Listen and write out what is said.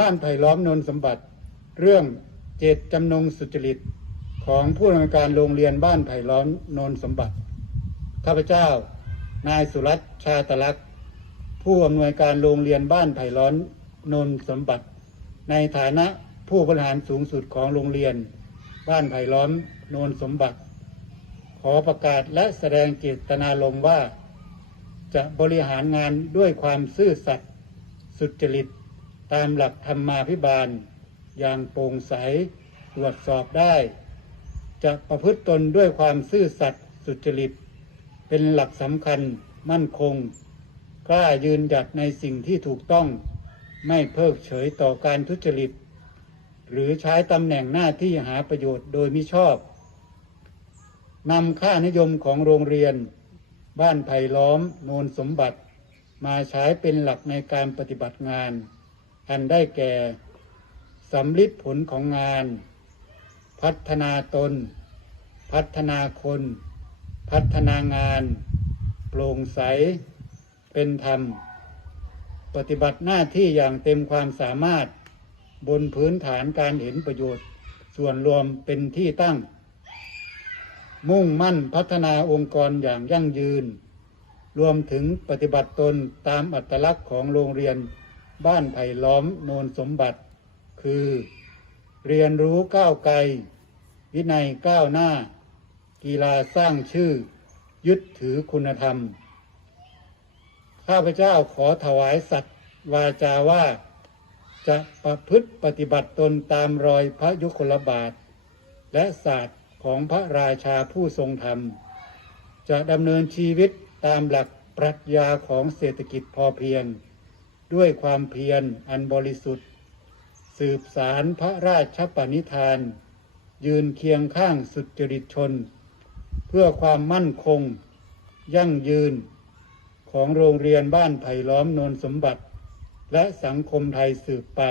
บ้านไผ่ล้อมนนสมบัติ เรื่องเจตจำนงสุจริตของผู้อำนวยการโรงเรียนบ้านไผ่ล้อมนนสมบัติข้าพเจ้า นายสุรัตชาตลักษ์ผู้อำนวยการโรงเรียนบ้านไผ่ล้อมนนสมบัติ ในฐานะผู้บริหารสูงสุดของโรงเรียน บ้านไผ่ล้อมนนสมบัติ ขอประกาศและแสดงเจตนารมณ์ว่า จะบริหารงานด้วยความซื่อสัตย์สุจริต ตามหลักธรรมาภิบาล อย่างโปร่งใสตรวจสอบได้ จะประพฤติตนด้วยความซื่อสัตย์สุจริต เป็นหลักสำคัญมั่นคง กล้ายืนหยัดในสิ่งที่ถูกต้อง ไม่เพิกเฉยต่อการทุจริต หรือใช้ตำแหน่งหน้าที่หาประโยชน์โดยมิชอบนำค่านิยมของโรงเรียน บ้านไผ่ล้อม โนนสมบัติ มาใช้เป็นหลักในการปฏิบัติงาน อันได้แก่สำลิดผลของงาน พัฒนาตน พัฒนาคน พัฒนางาน โปร่งใส เป็นธรรม ปฏิบัติหน้าที่อย่างเต็มความสามารถ บนพื้นฐานการเห็นประโยชน์ ส่วนรวมเป็นที่ตั้ง มุ่งมั่นพัฒนาองค์กรอย่างยั่งยืน รวมถึงปฏิบัติตนตามอัตลักษณ์ของโรงเรียน บ้านไผ่ล้อมโนนสมบัติ คือ เรียนรู้ก้าวไกล วินัยก้าวหน้า กีฬาสร้างชื่อ ยึดถือคุณธรรม ข้าพเจ้าขอถวายสัตย์วาจาว่า จะประพฤติปฏิบัติตนตามรอยพระยุคลบาท และศาสตร์ของพระราชาผู้ทรงธรรม จะดำเนินชีวิตตามหลักปรัชญาของเศรษฐกิจพอเพียง ด้วยความเพียรอันบริสุทธิ์ สืบสารพระราชปณิธาน ยืนเคียงข้างสุจริตชน เพื่อความมั่นคง ยั่งยืน ของโรงเรียนบ้านไผ่ล้อมนนสมบัติ และสังคมไทยสืบไป